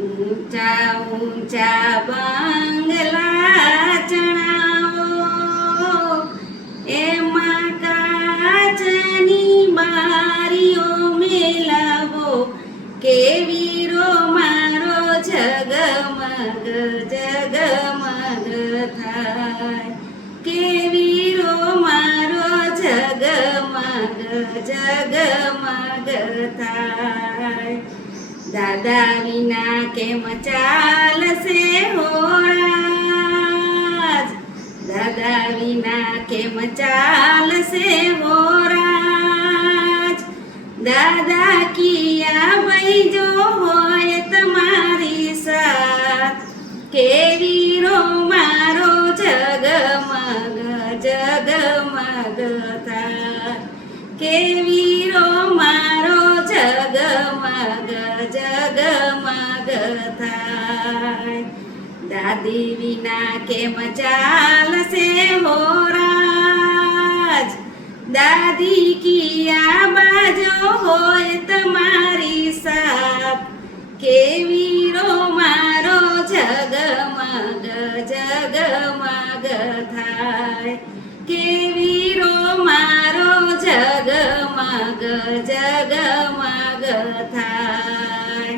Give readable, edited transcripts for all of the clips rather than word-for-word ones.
ઊંચા ઊંચા બંગલા ચણાવો, એમાં કાચની બારીઓ મેલાવો, કેવીરો મારો જગમગ જગમગ થાય, કેવીરો મારો જગમગ જગમગ થાય. દાદા વિના કેમ ચાલશે હો રાજ, દાદા વિના કેમ ચાલશે હો રાજ. દાદા કિયા ભાઈ જો હોય તમારી સાથ, કેવીરો મારો જગમગ જગમગ થાય, કેવીરો મારો જગમગ જગમગ થાય. દાદી વિના કેમ ચાલશે હો રાજ, દાદી કિયા બાજો હોય તમારી સાથ, કેવીરો મારો જગમગ જગમગ થાય, કેવીરો મારો જગમગ જગમગ થાય.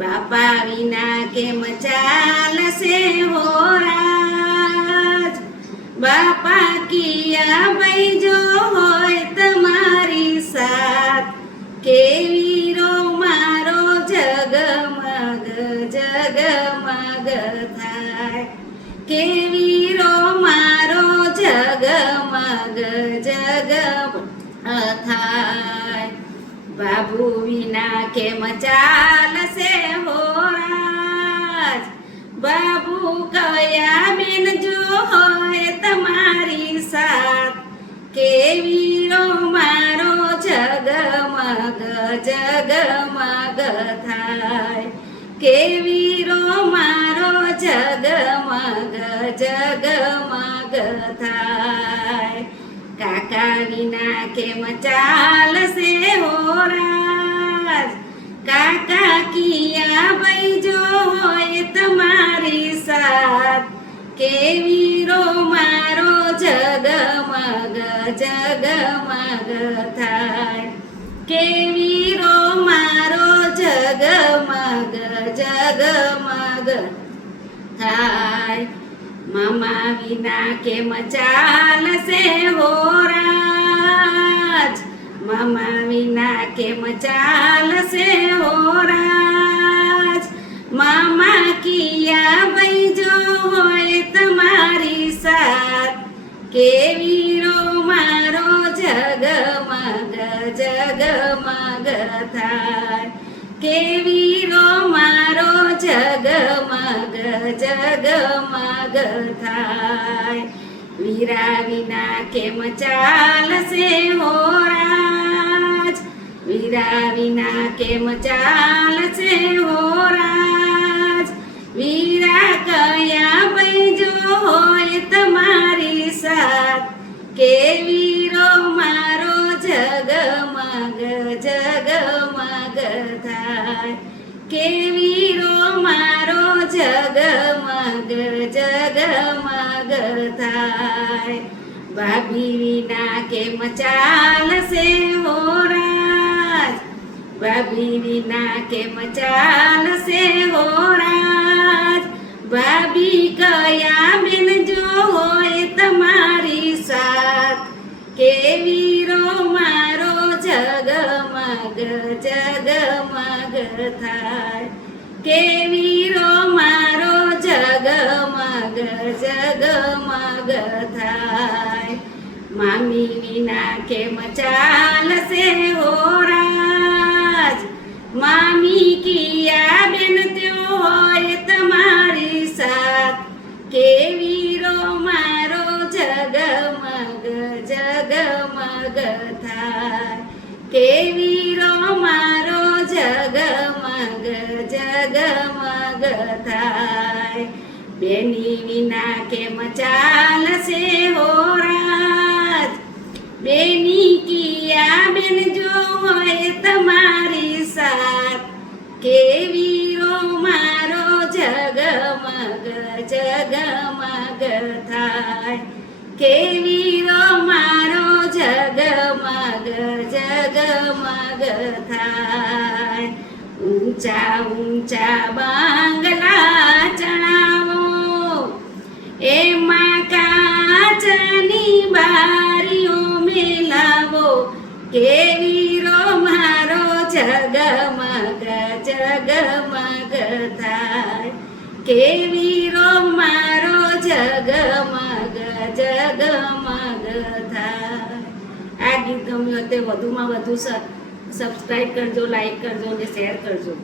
બાપા વિના કેમ ચાલશે હો રાજ, બાપા કિયા ભાઈ જો હોય તમારી સાથ, કેવીરો મારો જગમગ જગમગ થાય, કેવીરો મારો જગમગ જગમગ થાય. બાબુ વિના કેમ ચાલશે હો રાજ, બાબુ કયા બેન જો હોય તમારી સાથ, કેવીરો મારો જગમગ જગમગ થાય, કેવીરો મારો જગમગ જગમગ થાય. કાકા વિના કેમ ચાલશે હો રાજ, કાકા કિયા ભાઈ જો હોય તમારી સાથ, કેવીરો મારો જગમગ જગમગ થાય, કેવીરો મારો જગમગ જગમગ થાય. મામા વિના કેમ ચાલશે હો રાજ, મામા વિના કેમ ચાલશે હો રાજ. મામા કિયા ભાઈ જો હોય તમારી સાથ, કેવીરો મારો જગમગ જગમગ થાય, કેવીરો મારો જગમગ જગમગ થાય. વીરા વિના કેમ ચાલશે હો રાજ, વીરા વિના કેમ ચાલશે હો રાજ. વીરા કયા ભાઈ જો હોય તમારી સાથ, કેવીરો મારો જગમગ જગમગ થાય, કેવીરો મારો જગમગ જગમગ થાય. ભાભી વિના કેમ ચાલશે હો રાજ, ભાભી વિના કેમ ચાલશે હો રાજ. ભાભી કયા બેન જો હોય તમારી સાથ, કેવીરો મારો જગમગ જગમગ થાય, કેવીરો મારો જગમગ જગમગ થાય. મામી વિના કેમ ચાલશે હો રાજ, મામી કિયા બેન ત્યો હોય તમારી સાથ, કેવીરો મારો જગમગ જગમગ થાય, કેવીરો મારો જગમગ જગમગ થાય. બેની વિના કેમ ચાલશે હો રાજ, બેની કિયા બેન જો હોય તમારી સાથ, કેવીરો જગમગ થાય કેવી રો મારો જગમગ જગમગ થાય ઊંચા ઊંચા બંગલા ચણાવો એમાં કાચની બારીઓ મેલાવો કેવી રો મારો જગમગ જગમગ થાય કેવી રો મારો જગમગ જગમગ થાય આ ગીત ગમ્યું તે વધુમાં વધુ સબસ્ક્રાઈબ કરજો, લાઈક કરજો અને શેર કરજો.